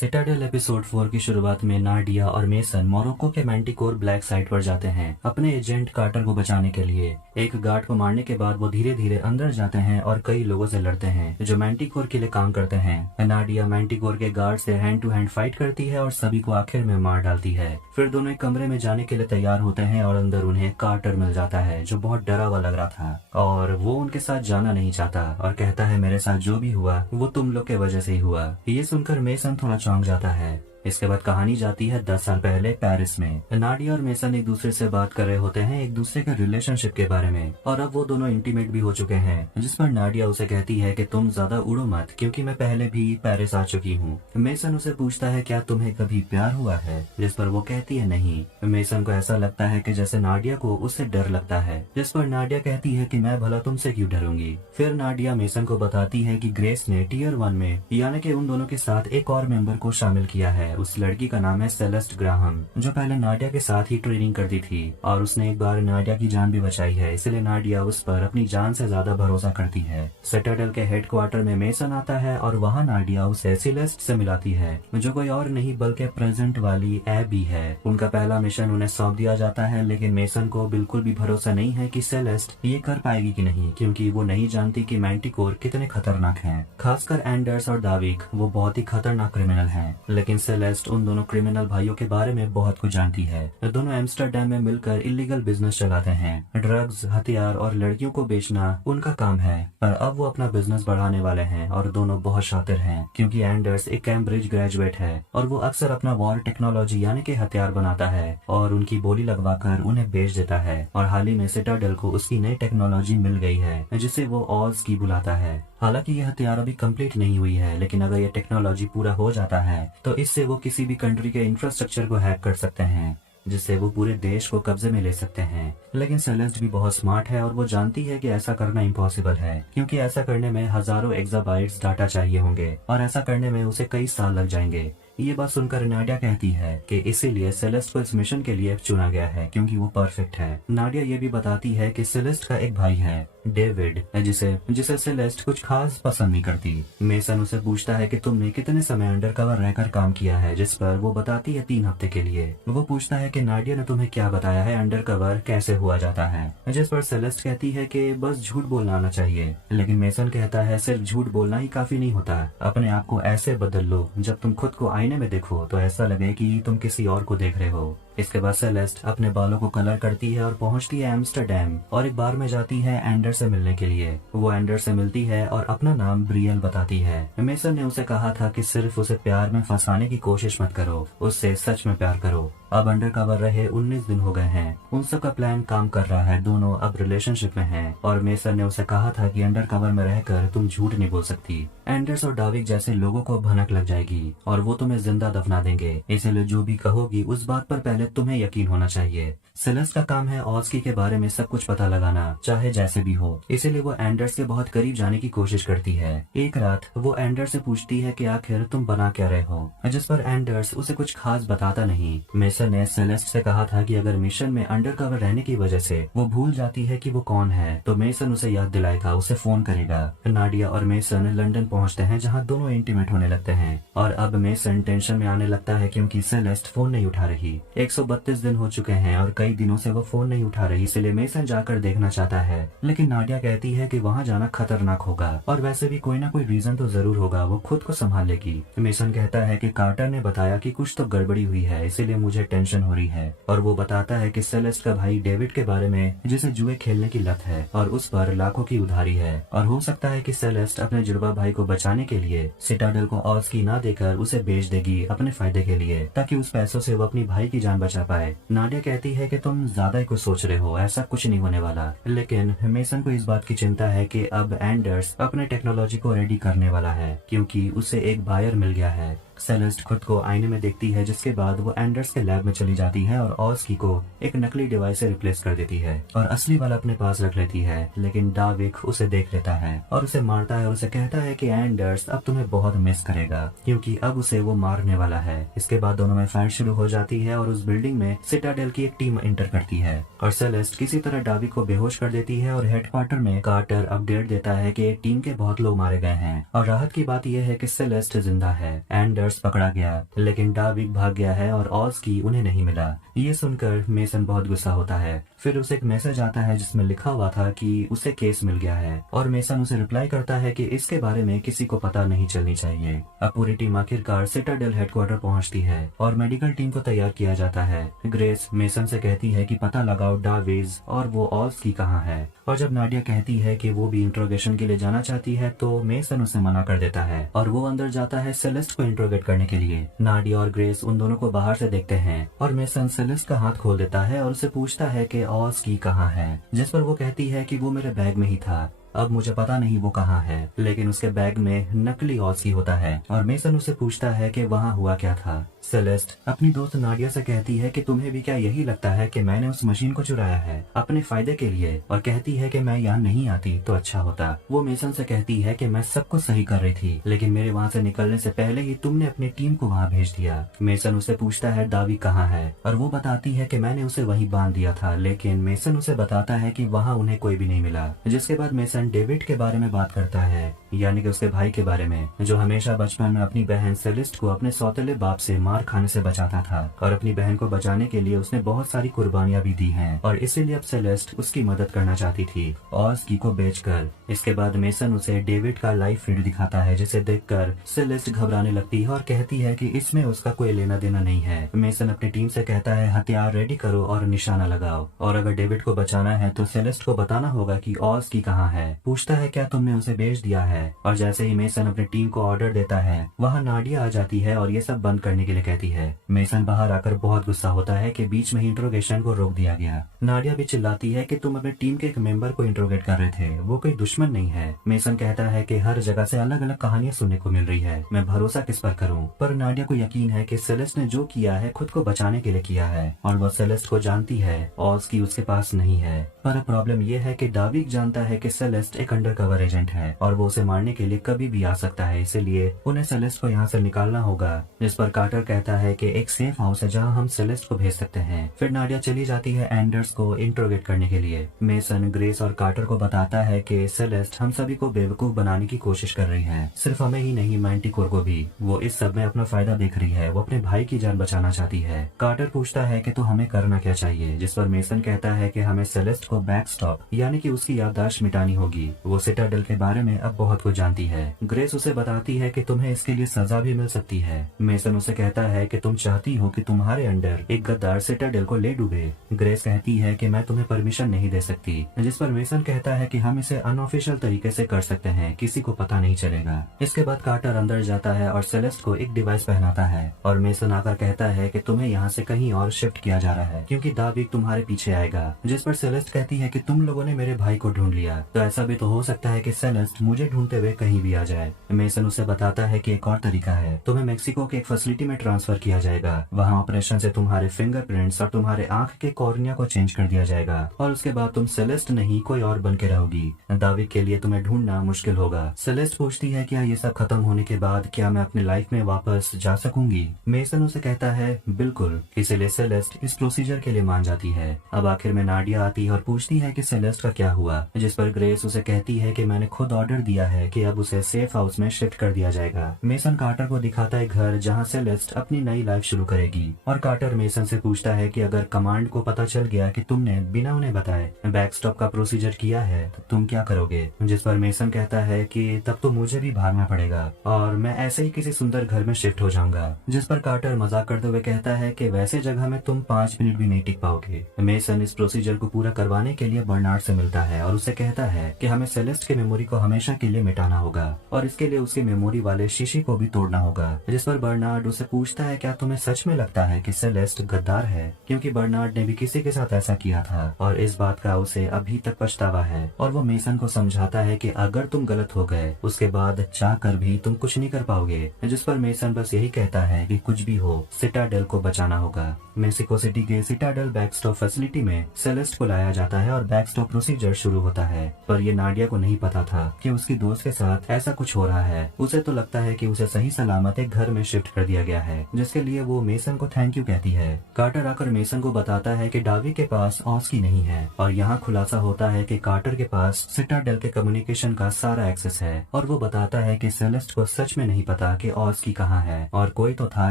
Citadel episode 4 की शुरुआत में नाडिया और मेसन मोरक्को के मैंटिकोर ब्लैक साइट पर जाते हैं अपने एजेंट कार्टर को बचाने के लिए। एक गार्ड को मारने के बाद वो धीरे धीरे अंदर जाते हैं और कई लोगों से लड़ते हैं जो मैंटिकोर के लिए काम करते हैं। नाडिया मैंटिकोर के गार्ड से हैंड टू हैंड फाइट करती है और सभी को आखिर में मार डालती है। फिर दोनों एक कमरे में जाने के लिए तैयार होते हैं और अंदर उन्हें कार्टर मिल जाता है जो बहुत डरा हुआ लग रहा था और वो उनके साथ जाना नहीं चाहता और कहता है मेरे साथ जो भी हुआ वो तुम लोग के वजह से ही हुआ। ये सुनकर मेसन थोड़ा चौंक जाता है। इसके बाद कहानी जाती है 10 साल पहले पेरिस में। नाडिया और मेसन एक दूसरे से बात कर रहे होते हैं एक दूसरे के रिलेशनशिप के बारे में और अब वो दोनों इंटीमेट भी हो चुके हैं, जिस पर नाडिया उसे कहती है कि तुम ज्यादा उड़ो मत क्योंकि मैं पहले भी पेरिस आ चुकी हूँ। मेसन उसे पूछता है क्या तुम्हें कभी प्यार हुआ है, जिस पर वो कहती है नहीं। मेसन को ऐसा लगता है कि जैसे नाडिया को उससे डर लगता है, जिस पर नाडिया कहती है कि मैं भला तुमसे क्यों डरूंगी। फिर नाडिया मेसन को बताती है कि ग्रेस ने टियर 1 में यानी कि उन दोनों के साथ एक और मेंबर को शामिल किया है। उस लड़की का नाम है सेलेस्ट ग्राहम जो पहले नाडिया के साथ ही ट्रेनिंग करती थी और उसने एक बार नाडिया की जान भी बचाई है, इसलिए नाडिया उस पर अपनी जान से ज्यादा भरोसा करती है। सिटाडेल के हेडक्वार्टर में मेसन आता है और वहाँ नाडिया उसे सेलेस्ट से मिलाती है जो कोई और नहीं बल्कि प्रेजेंट वाली एबी है। उनका पहला मिशन उन्हें सौंप दिया जाता है, लेकिन मेसन को बिल्कुल भी भरोसा नहीं है कि सेलेस्ट ये कर पाएगी कि नहीं, क्योंकि वो नहीं जानती कि मैंटिकोर कितने खतरनाक हैं। खासकर एंडर्स और दाविक वो बहुत ही खतरनाक क्रिमिनल हैं, लेकिन सेलेस्ट उन दोनों क्रिमिनल भाइयों के बारे में बहुत कुछ जानती है। दोनों एम्स्टर्डम में मिलकर इलीगल बिजनेस चलाते हैं। ड्रग्स, हथियार और लड़कियों को बेचना उनका काम है, पर अब वो अपना बिजनेस बढ़ाने वाले हैं और दोनों बहुत शातिर हैं क्योंकि एंडर्स एक कैम्ब्रिज ग्रेजुएट है और वो अक्सर अपना वॉर टेक्नोलॉजी यानी कि हथियार बनाता है और उनकी बोली लगवाकर उन्हें बेच देता है। और हाल ही में सिटाडेल को उसकी नई टेक्नोलॉजी मिल गई है जिसे वो ऑज की बुलाता है। हालांकि ये हथियार अभी कंप्लीट नहीं हुई है, लेकिन अगर ये टेक्नोलॉजी पूरा हो जाता है तो इससे वो किसी भी कंट्री के इंफ्रास्ट्रक्चर को हैक कर सकते हैं, जिससे वो पूरे देश को कब्जे में ले सकते हैं। लेकिन सेलेस्ट भी बहुत स्मार्ट है और वो जानती है कि ऐसा करना इम्पॉसिबल है क्योंकि ऐसा करने में हजारों एक्साबाइट्स डाटा चाहिए होंगे और ऐसा करने में उसे कई साल लग जाएंगे। ये बात सुनकर नाडिया कहती है कि इसीलिए सेलेस्ट को इस मिशन के लिए चुना गया है क्योंकि वो परफेक्ट है। नाडिया ये भी बताती है कि सेलेस्ट का एक भाई है डेविड जिसे सेलेस्ट कुछ खास पसंद नहीं करती। मेसन उसे पूछता है कि तुमने कितने समय अंडरकवर रहकर काम किया है, जिस पर वो बताती है 3 हफ्ते के लिए। वो पूछता है कि नाडिया ने तुम्हें क्या बताया है, अंडरकवर कैसे हुआ जाता है, जिस पर सेलेस्ट कहती है कि बस झूठ बोलना आना चाहिए। लेकिन मेसन कहता है सिर्फ झूठ बोलना ही काफी नहीं होता, अपने आप को ऐसे बदल लो जब तुम खुद को आईने में देखो तो ऐसा लगे कि तुम किसी और को देख रहे हो। इसके बाद सेलेस्ट अपने बालों को कलर करती है और पहुंचती है एम्स्टर्डम और एक बार में जाती है एंडर से मिलने के लिए। वो एंडर से मिलती है और अपना नाम ब्रियल बताती है। मेसन ने उसे कहा था कि सिर्फ उसे प्यार में फंसाने की कोशिश मत करो, उससे सच में प्यार करो। अब अंडरकवर रहे 19 दिन हो गए हैं, उन सब का प्लान काम कर रहा है, दोनों अब रिलेशनशिप में हैं और मेसन ने उसे कहा था कि अंडरकवर में रहकर तुम झूठ नहीं बोल सकती। एंडर्स और डाविक जैसे लोगों को भनक लग जाएगी और वो तुम्हें जिंदा दफना देंगे, इसलिए जो भी कहोगी उस बात पर पहले तुम्हें यकीन होना चाहिए। सेलेस्ट का काम है ऑस्की के बारे में सब कुछ पता लगाना, चाहे जैसे भी हो, इसीलिए वो एंडर्स के बहुत करीब जाने की कोशिश करती है। एक रात वो एंडर्स से पूछती है कि आखिर तुम बना क्या रहे हो, जिस पर एंडर्स उसे कुछ खास बताता नहीं। मेसन ने सेलेस्ट से कहा था कि अगर मिशन में अंडरकवर रहने की वजह से वो भूल जाती है कि वो कौन है तो मेसन उसे याद दिलाएगा, उसे फोन करेगा। नाडिया और मेसन लंदन पहुंचते हैं जहां दोनों इंटीमेट होने लगते हैं और अब मेसन टेंशन में आने लगता है क्योंकि सेलेस्ट फोन नहीं उठा रही। 132 दिन हो चुके हैं और कई दिनों से वो फोन नहीं उठा रही, इसलिए मेसन जाकर देखना चाहता है, लेकिन नाडिया कहती है कि वहाँ जाना खतरनाक होगा और वैसे भी कोई ना कोई रीजन तो जरूर होगा, वो खुद को संभाल लेगी। मेसन कहता है कि कार्टर ने बताया कि कुछ तो गड़बड़ी हुई है, इसीलिए मुझे टेंशन हो रही है और वो बताता है कि सेलेस्ट का भाई डेविड के बारे में जिसे जुए खेलने की लत है और उस पर लाखों की उधारी है और हो सकता है कि सेलेस्ट अपने जुड़वा भाई को बचाने के लिए सिटाडेल को ऑस्की ना देकर उसे बेच देगी अपने फायदे के लिए, ताकि उस पैसों से वो अपनी भाई की जान बचा पाए। नाडिया कहती है कि तुम ज्यादा ही कुछ सोच रहे हो, ऐसा कुछ नहीं होने वाला। लेकिन मेसन को इस बात की चिंता है कि अब एंडर्स अपने टेक्नोलॉजी को रेडी करने वाला है क्योंकि उसे एक बायर मिल गया है। सेलेस्ट खुद को आईने में देखती है, जिसके बाद वो एंडर्स के लैब में चली जाती है और ऑस्की को एक नकली डिवाइस से रिप्लेस कर देती है और असली वाला अपने पास रख लेती है। लेकिन डाविक उसे देख लेता है और उसे मारता है और उसे कहता है कि एंडर्स अब तुम्हें बहुत मिस करेगा क्योंकि अब उसे वो मारने वाला है। इसके बाद दोनों में फाइट शुरू हो जाती है और उस बिल्डिंग में सिटाडेल की एक टीम एंटर करती है और सेलेस्ट किसी तरह डाविक को बेहोश कर देती है और हेडक्वार्टर में कार्टर अपडेट देता है कि टीम के बहुत लोग मारे गए हैं और राहत की बात यह है कि सेलेस्ट जिंदा है। एंडर्स पर्स पकड़ा गया, लेकिन डार्विक भाग गया है और ऑज की उन्हें नहीं मिला। ये सुनकर मेसन बहुत गुस्सा होता है। फिर उसे एक मैसेज आता है जिसमें लिखा हुआ था कि उसे केस मिल गया है, और मेसन उसे रिप्लाई करता है कि इसके बारे में किसी को पता नहीं चलनी चाहिए। अब पूरी टीम आखिरकार सिटाडेल हेडक्वार्टर पहुंचती है और मेडिकल टीम को तैयार किया जाता है। ग्रेस मेसन से कहती है कि पता लगाओ डार्विज और वो ऑज की कहाँ है, और जब नाडिया कहती है कि वो भी इंट्रोगेशन के लिए जाना चाहती है तो मेसन उसे मना कर देता है और वो अंदर जाता है सेलेस्ट को इंट्रोगेट करने के लिए। नाडिया और ग्रेस उन दोनों को बाहर से देखते हैं और मेसन सेलेस्ट का हाथ खोल देता है और उसे पूछता है कि ऑज की कहाँ है, जिस पर वो कहती है कि वो मेरे बैग में ही था, अब मुझे पता नहीं वो कहाँ है। लेकिन उसके बैग में नकली ऑज की होता है और मेसन उसे पूछता है कि वहाँ हुआ क्या था। सेलेस्ट अपनी दोस्त नाडिया से कहती है कि तुम्हें भी क्या यही लगता है कि मैंने उस मशीन को चुराया है अपने फायदे के लिए, और कहती है कि मैं यहाँ नहीं आती तो अच्छा होता। वो मेसन से कहती है कि मैं सब कुछ सही कर रही थी, लेकिन मेरे वहाँ से निकलने से पहले ही तुमने अपनी टीम को वहाँ भेज दिया। मेसन उसे पूछता है दावी कहाँ है, और वो बताती है कि मैंने उसे वहीं बांध दिया था, लेकिन मेसन उसे बताता है कि वहाँ उन्हें कोई भी नहीं मिला। जिसके बाद मेसन डेविड के बारे में बात करता है, यानी कि उसके भाई के बारे में, जो हमेशा बचपन में अपनी बहन सेलिस्ट को अपने सौतेले बाप से मार खाने से बचाता था, और अपनी बहन को बचाने के लिए उसने बहुत सारी कुर्बानियां भी दी हैं, और इसीलिए अब सेलेस्ट उसकी मदद करना चाहती थी ऑज की को बेचकर। इसके बाद मेसन उसे डेविड का लाइव फीड दिखाता है, जिसे देखकर सेलेस्ट घबराने लगती है और कहती है कि इसमें उसका कोई लेना देना नहीं है। मेसन अपनी टीम से कहता है हथियार रेडी करो और निशाना लगाओ, और अगर डेविड को बचाना है तो सेलेस्ट को बताना होगा कि ऑज की कहाँ है। पूछता है क्या तुमने उसे बेच दिया है, और जैसे ही मेसन अपनी टीम को ऑर्डर देता है वहाँ नाडिया आ जाती है और ये सब बंद करने के लिए कहती है। मेसन बाहर आकर बहुत गुस्सा होता है कि बीच में ही इंट्रोगेशन को रोक दिया गया। नाडिया भी चिल्लाती है कि तुम अपनी टीम के एक मेंबर को इंट्रोगेट कर रहे थे, वो कोई दुश्मन नहीं है। मेसन कहता है कि हर जगह से अलग अलग कहानियां सुनने को मिल रही है, मैं भरोसा किस पर करूं। पर नाडिया को यकीन है कि सेलेस्ट ने जो किया है खुद को बचाने के लिए किया है, और वह सेलेस्ट को जानती है ऑज की उसके पास नहीं है। पर प्रॉब्लम यह है कि डार्विक जानता है कि सेलेस्ट एक अंडरकवर एजेंट है और वो उसे मारने के लिए कभी भी आ सकता है, इसीलिए उन्हें सेलेस्ट को यहाँ से निकालना होगा। जिस पर कार्टर कहता है कि एक सेफ हाउस है जहाँ हम सेलेस्ट को भेज सकते हैं। फिर नाडिया चली जाती है एंडर्स को इंट्रोगेट करने के लिए। मेसन ग्रेस और कार्टर को बताता है कि सेलेस्ट हम सभी को बेवकूफ बनाने की कोशिश कर रही है, सिर्फ हमें ही नहीं मैंटिकोर को भी। वो इस सब में अपना फायदा देख रही है, वो अपने भाई की जान बचाना चाहती है। कार्टर पूछता है कि तो हमें करना क्या चाहिए, जिस पर मेसन कहता है कि हमें सेलेस्ट को बैकस्टॉप यानी कि उसकी याददाश्त मिटानी होगी। वो सिटाडेल के बारे में अब बहुत कुछ जानती है। ग्रेस उसे बताती है कि तुम्हें इसके लिए सजा भी मिल सकती है। मेसन उसे कहता है कि तुम चाहती हो कि तुम्हारे अंडर एक गद्दार सिटाडेल को ले डूबे। ग्रेस कहती है कि मैं तुम्हें परमिशन नहीं दे सकती, जिस पर मेसन कहता है कि हम इसे अनऑफिशियल तरीके से कर सकते हैं, किसी को पता नहीं चलेगा। इसके बाद कार्टर अंदर जाता है और सेलेस्ट को एक डिवाइस पहनाता है, और मेसन आकर कहता है कि तुम्हें यहाँ से कहीं और शिफ्ट किया जा रहा है क्योंकि दाविक तुम्हारे पीछे आएगा। जिस पर सेलेस्ट कहती है कि तुम लोगों ने मेरे भाई को ढूंढ लिया, तो ऐसा भी तो हो सकता है कि सेलेस्ट मुझे ढूंढते हुए कहीं भी आ जाए। मेसन उसे बताता है कि एक और तरीका है, तुम्हें मेक्सिको के एक फैसिलिटी में ट्रांसफर किया जाएगा। वहाँ ऑपरेशन से तुम्हारे फिंगरप्रिंट्स और तुम्हारे आंख के कॉर्निया को चेंज कर दिया जाएगा, और उसके बाद तुम सेलेस्ट नहीं कोई और बन के रहोगी। दाविक के लिए तुम्हें ढूंढना मुश्किल होगा। सेलेस्ट पूछती है क्या ये सब खत्म होने के बाद क्या मैं अपनी लाइफ में वापस जा सकूंगी। मेसन उसे कहता है बिल्कुल, इसीलिए सेलेस्ट इस प्रोसीजर के लिए मान जाती है। अब आखिर में नाडिया आती है और पूछती है कि सेलेस्ट का क्या हुआ, जिस पर ग्रेस उसे कहती है कि मैंने खुद ऑर्डर दिया है कि अब उसे सेफ हाउस में शिफ्ट कर दिया जाएगा। मेसन कार्टर को दिखाता है घर जहाँ सेलेस्ट अपनी नई लाइफ शुरू करेगी, और कार्टर मेसन से पूछता है कि अगर कमांड को पता चल गया कि तुमने बिना उन्हें बताए बैकस्टॉप का प्रोसीजर किया है तो तुम क्या करोगे। जिस पर मेसन कहता है कि तब तो मुझे भी भागना पड़ेगा और मैं ऐसे ही किसी सुंदर घर में शिफ्ट हो जाऊंगा। जिस पर कार्टर मजाक करते हुए कहता है कि वैसे जगह में तुम 5 मिनट भी नहीं टिक पाओगे। मेसन इस प्रोसीजर को पूरा करवाने के लिए बर्नार्ड से मिलता है और उसे कहता है कि हमें सेलेस्ट की मेमोरी को हमेशा के लिए मिटाना होगा, और इसके लिए उसकी मेमोरी वाले शीशे को भी तोड़ना होगा। जिस पर बर्नार्ड उसे पूछता है क्या तुम्हें सच में लगता है कि सेलेस्ट गद्दार है, क्योंकि बर्नार्ड ने भी किसी के साथ ऐसा किया था और इस बात का उसे अभी तक पछतावा है। और वो मेसन को समझाता है कि अगर तुम गलत हो गए उसके बाद चाह कर भी तुम कुछ नहीं कर पाओगे। जिस पर मेसन बस यही कहता है कि कुछ भी हो सिटाडेल को बचाना होगा। मेक्सिको सिटी के सिटाडेल बैकस्टॉप फैसिलिटी में सेलेस्ट को लाया जाता है और बैकस्टॉप प्रोसीजर शुरू होता है, पर ये नाडिया को नहीं पता था कि उसकी दोस्त के साथ ऐसा कुछ हो रहा है। उसे तो लगता है कि उसे सही सलामत एक घर में शिफ्ट कर दिया गया है, जिसके लिए वो मेसन को थैंक यू कहती है। कार्टर आकर मेसन को बताता है कि डावी के पास ऑस्की नहीं है और यहाँ खुलासा होता है कि कार्टर के पास सिटाडेल के कम्युनिकेशन का सारा एक्सेस है और वो बताता है कि सेलेस्ट को सच में नहीं पता कि ऑस्की कहाँ है और कोई तो था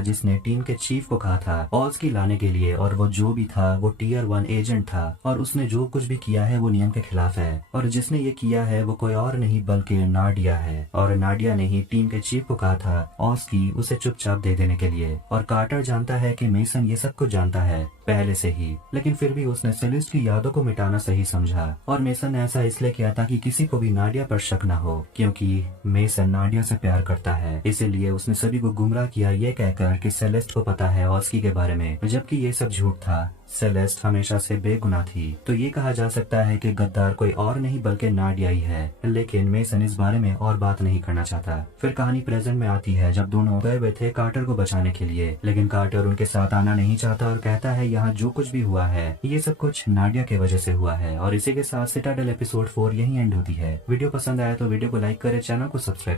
जिसने टीम के चीफ को कहा था ऑस्की लाने के लिए, और वो जो भी था वो टियर 1 एजेंट था और उसने जो कुछ भी किया है वो नियम के खिलाफ है और जिसने ये किया है वो कोई और नहीं बल्कि नाडिया है और नाडिया ने ही टीम के चीफ को कहा था ऑस्की उसे चुपचाप दे देने के लिए। और कार्टर जानता है कि मेसन ये सब कुछ जानता है पहले से ही, लेकिन फिर भी उसने सेलेस्ट की यादों को मिटाना सही समझा और मेसन ने ऐसा इसलिए किया था कि किसी को भी नाडिया पर शक न हो, क्योंकि मेसन नाडिया से प्यार करता है। इसीलिए उसने सभी को गुमराह किया ये कहकर कि सेलेस्ट को पता है ऑस्की के बारे में, जबकि ये सब झूठ था। सेलेस्ट हमेशा से बेगुनाह थी। तो ये कहा जा सकता है कि गद्दार कोई और नहीं बल्कि नाडिया ही है, लेकिन मेसन इस बारे में और बात नहीं करना चाहता। फिर कहानी प्रेजेंट में आती है जब दोनों गए हुए थे कार्टर को बचाने के लिए, लेकिन कार्टर उनके साथ आना नहीं चाहता और कहता है यहाँ जो कुछ भी हुआ है ये सब कुछ नाडिया के वजह से हुआ है। और इसी के साथ सिटाडेल एपिसोड 4 यही एंड होती है। वीडियो पसंद आया तो वीडियो को लाइक करे, चैनल को सब्सक्राइब